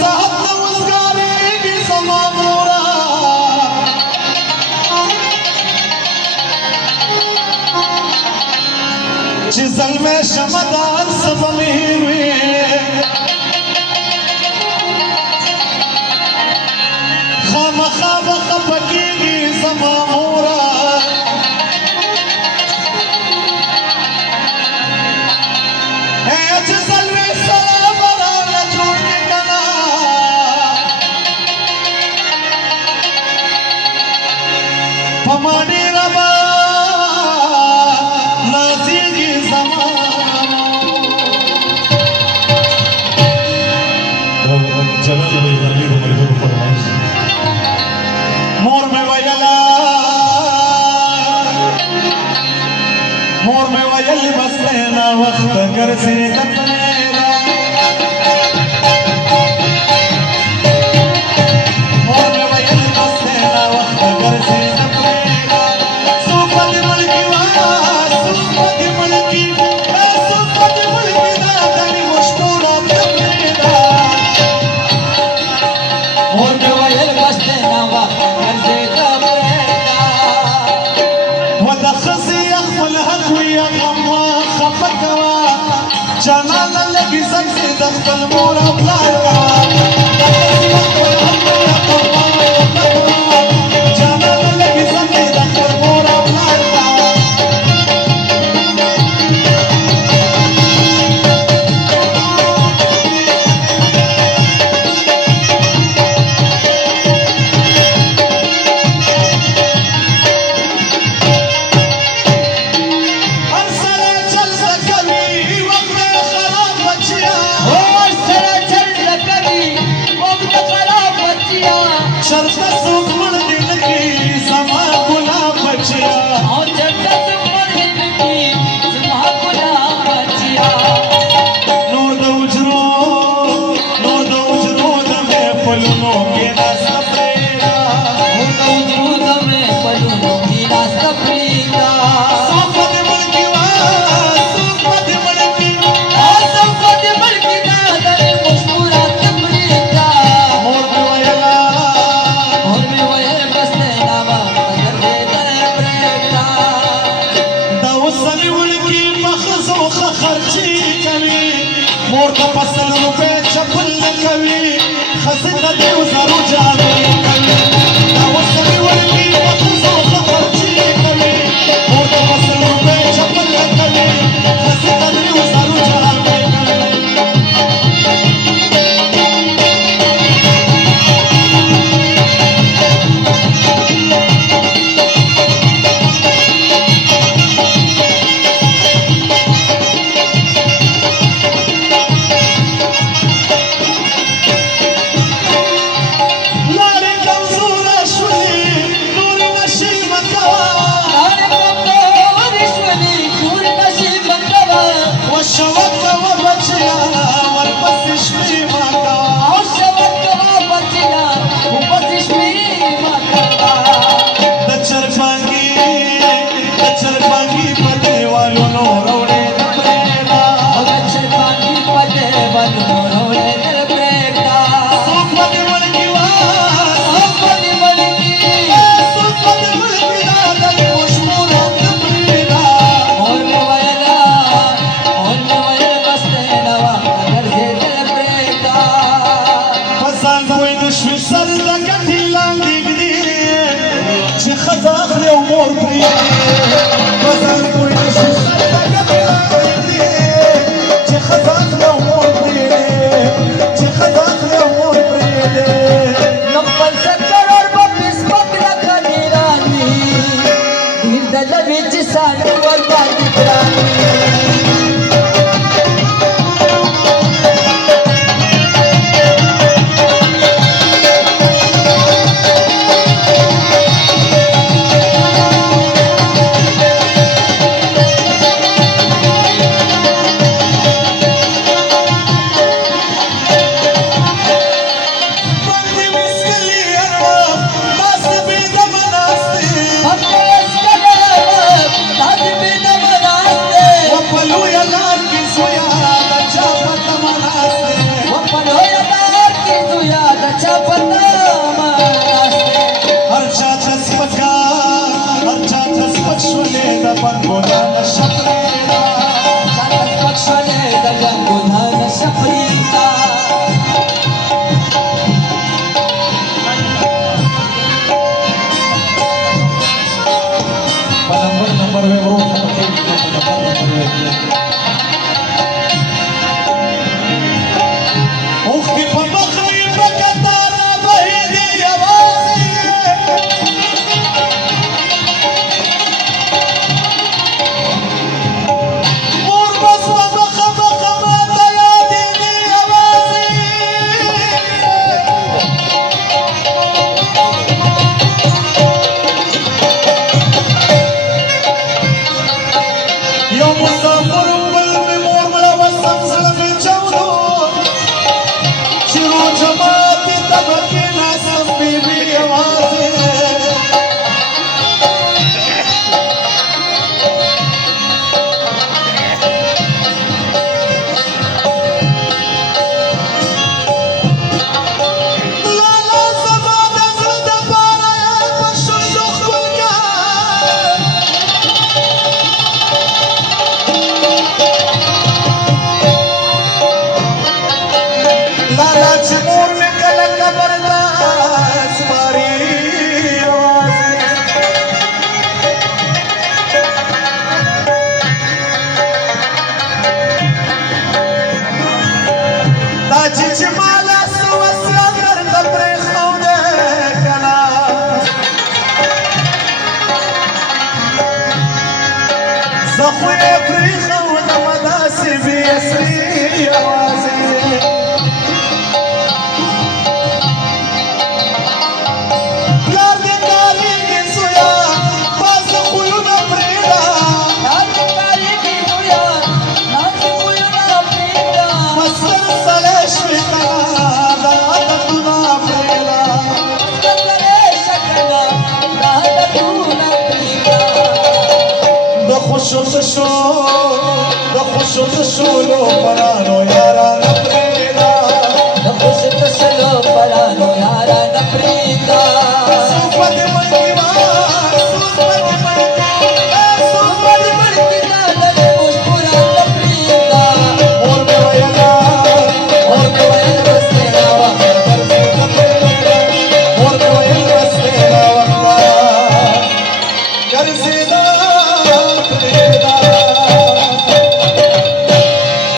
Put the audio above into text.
صاحب نوزګارې دې زما مورا چې زلمه شمدان سبمې وي خامخا خفه کېږي زما مورا چې زلمه سره برابره جوړ دې کړه په ما ډېره به نازېږي زما جلال بھائی غربی کو ملکو فرمائش مور میں ویلا بس لینا وقت گھر سے کتنے مور میں ویل بس لینا وقت گھر سے کتنے سوپد ملکی سوپد ملکی سوپد ملکی دادانی مشکورا کتنے مور میں ویل بس لینا وقت گھر سے کتنے ودخزي أخفل هكوي أغمى خفتوا جمالا لكي سكسي دخل مورا بلاكوا دخزي أخفل هكوي أغمى خفتوا جمالا لكي سكسي دخل مورا بلاكوا مور کا پسل روپے چپل کوي خزنه دې وزارو جامې کوي دا وسلې ورکی پخزو خرچي کوي مور کا پسل روپے چپل کوي خزنه دې وزارو جامې کوي پښولې د بنګولان شپرېدا چاته پښولې د ګنګولان شپرېدا نمبر وې ورو اوښکې په مخ وي په کتار بهېږي یوازې مور بس په مخه مخه ماته یادېږي یوازې یو مسافر بل مې مور مړه وسم زړه مې چاودو چې روژه ماتې ته به کېناستم بېبي یوازې لالا زما د زړه دپاره یې په شونډو ښکل کړه لالا چې مور مې کله قبر ته سپاري یوازې دا چې ما لاس وصیت درته پرېښودی که نه زه خو یې پرېښودمه داسې بې اصلي یوازې پلار دې کارېږي زویه بازه خویونه پرېږده مستر سړی شوې که نه دا عادتونه پرېږده د خوشو تشولو پرانو یاره